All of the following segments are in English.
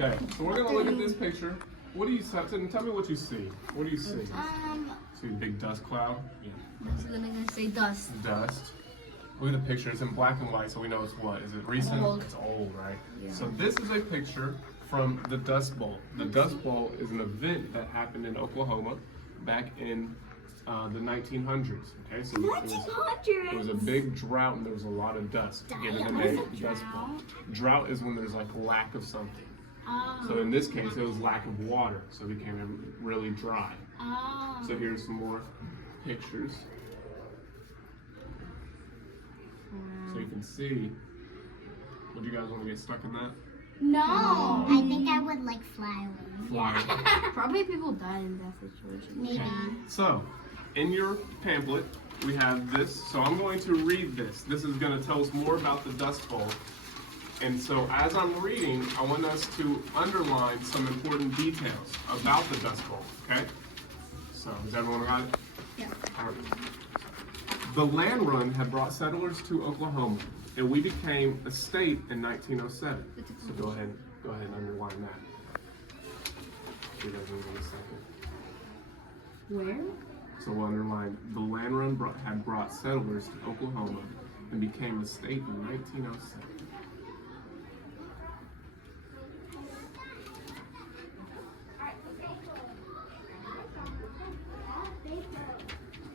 Okay, so we're gonna look at this picture. What do you tell me what you see? What do you see? See a big dust cloud? Yeah. I'm gonna say dust. Dust. Look at the picture. It's in black and white, so we know it's what? Is it recent? Old. It's old, right? Yeah. So this is a picture from the Dust Bowl. The Dust Bowl is an event that happened in Oklahoma back in the 1900s. Okay, so it was a big drought and there was a lot of dust. Again, in the name of the Dust Bowl. Drought is when there's like lack of something. So in this case, it was lack of water, so it became really dry. So here's some more pictures. So you can see. Would you guys want to get stuck in that? No. I think I would like fly away. Fly. Probably people die in that situation. Maybe. So, in your pamphlet, we have this. So I'm going to read this. This is going to tell us more about the Dust Bowl. And so as I'm reading, I want us to underline some important details about the Dust Bowl, okay? So, has everyone got it? Yeah. All right. The land run had brought settlers to Oklahoma, and we became a state in 1907. So go ahead and underline that. See that in a second. Where? So we'll underline the land run had brought settlers to Oklahoma and became a state in 1907.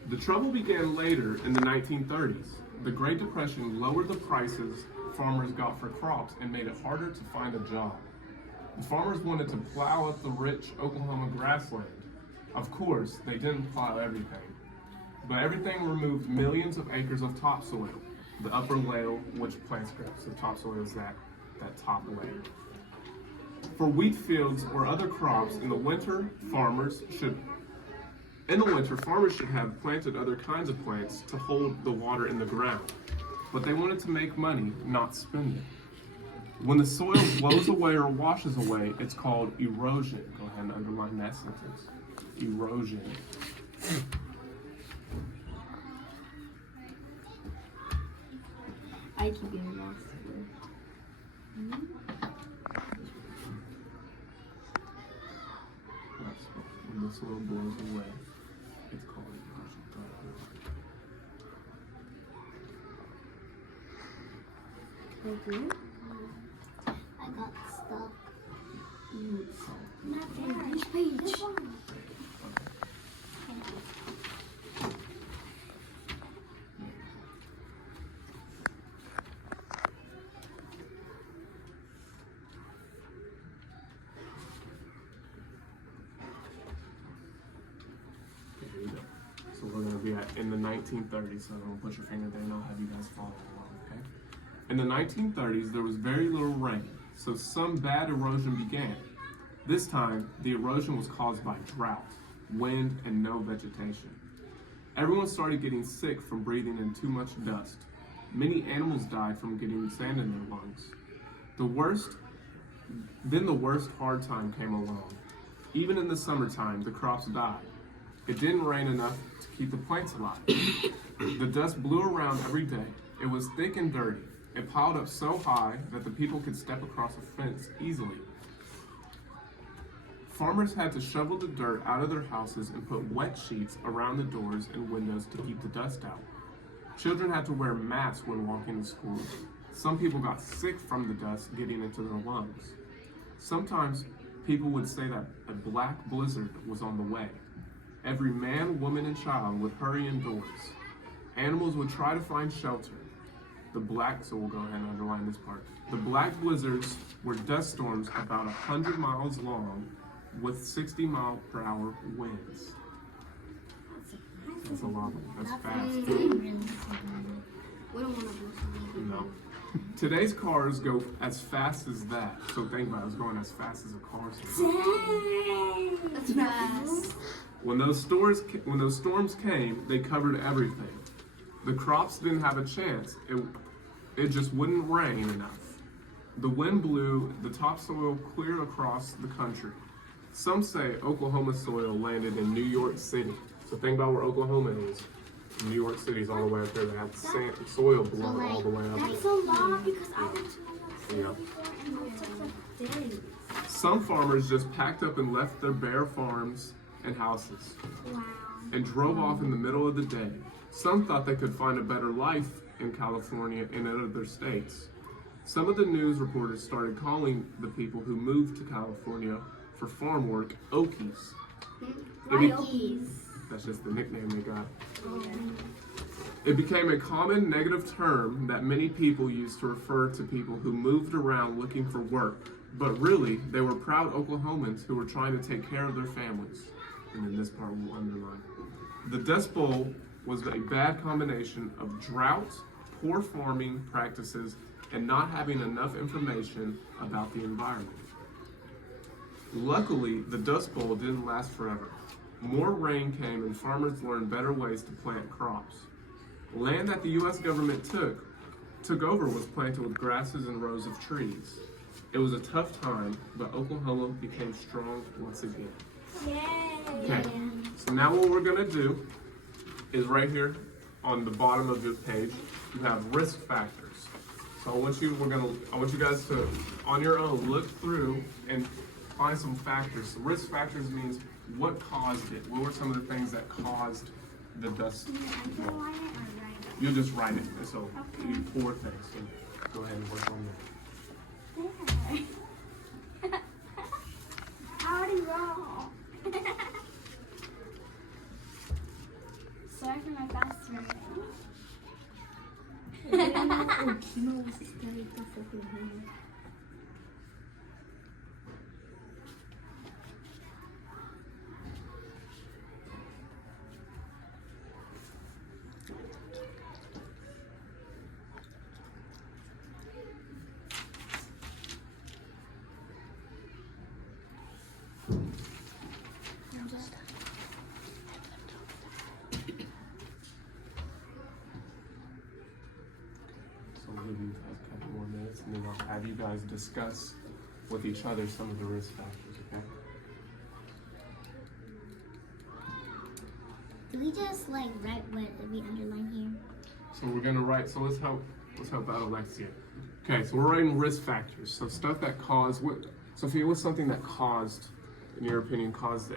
The trouble began later in the 1930s. The Great Depression lowered the prices farmers got for crops and made it harder to find a job. The farmers wanted to plow up the rich Oklahoma grassland. Of course, they didn't plow everything, but everything removed millions of acres of topsoil, the upper layer which plants grow. So topsoil is that top layer. For wheat fields or other crops in the winter, farmers should have planted other kinds of plants to hold the water in the ground, but they wanted to make money, not spend it. When the soil blows away or washes away, it's called erosion. Go ahead and underline that sentence. Erosion. I keep getting lost. When the soil blows away, it's called erosion. I got stuck. Nothing. Which page? So we're going to be in the 1930s, so don't put your finger there and I'll have you guys follow along, okay? In the 1930s, there was very little rain, so some bad erosion began. This time, the erosion was caused by drought, wind, and no vegetation. Everyone started getting sick from breathing in too much dust. Many animals died from getting sand in their lungs. The worst hard time came along. Even in the summertime, the crops died. It didn't rain enough to keep the plants alive. The dust blew around every day. It was thick and dirty. It piled up so high that the people could step across a fence easily. Farmers had to shovel the dirt out of their houses and put wet sheets around the doors and windows to keep the dust out. Children had to wear masks when walking to school. Some people got sick from the dust getting into their lungs. Sometimes people would say that a black blizzard was on the way. Every man, woman, and child would hurry indoors. Animals would try to find shelter. So we'll go ahead and underline this part. The black blizzards were dust storms about 100 miles long with 60-mile-per-hour winds. That's a lot. That's fast. We don't want to do something. No. Today's cars go as fast as that. So think about it, it's going as fast as a car. That's fast. When those storms came, they covered everything. The crops didn't have a chance. It just wouldn't rain enough. The wind blew the topsoil clear across the country. Some say Oklahoma soil landed in New York City. So think about where Oklahoma is. New York City's all the way up there. They have soil blown all the way up. That's a lot because I went to New York Yeah. And those types of days. Some farmers just packed up and left their bare farms and houses Wow. and drove off in the middle of the day. Some thought they could find a better life in California and in other states. Some of the news reporters started calling the people who moved to California for farm work Okies. Okies. That's just the nickname they got. It became a common negative term that many people used to refer to people who moved around looking for work, but really, they were proud Oklahomans who were trying to take care of their families. And then this part will underline. The Dust Bowl was a bad combination of drought, poor farming practices, and not having enough information about the environment. Luckily, the Dust Bowl didn't last forever. More rain came and farmers learned better ways to plant crops. Land that the U.S. government took over was planted with grasses and rows of trees. It was a tough time, but Oklahoma became strong once again. Yay. Okay, so now what we're gonna do is right here on the bottom of your page, you have risk factors. So I want you guys to, on your own, look through and find some factors. So risk factors means what caused it. What were some of the things that caused the dust? I can line it or write it. You'll just write it. And so you need 4 things. So go ahead and work on that. There. Howdy roll. Sorry for my fast writing. So we'll give you guys a couple more minutes and then I'll have you guys discuss with each other some of the risk factors, okay? Do we just like write what we underline here? So we're gonna write, so let's help out Alexia. Okay, so we're writing risk factors. So stuff that caused, Sophia, what's something that caused, in your opinion, caused the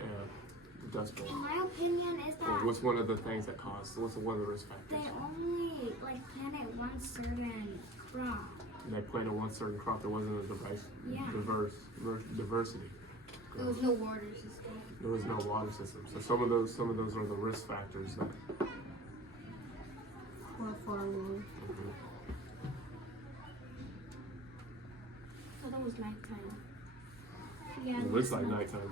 Dust Bowl? In my opinion is Or that what's one of the things that caused, what's one of the risk factors? they only like planted one certain crop. They planted one certain crop, there wasn't a Yeah. diversity. There was no water system. There was no water system. So some of those are the risk factors that. Poor farming. I thought it was nighttime. Yeah. It looks like nighttime.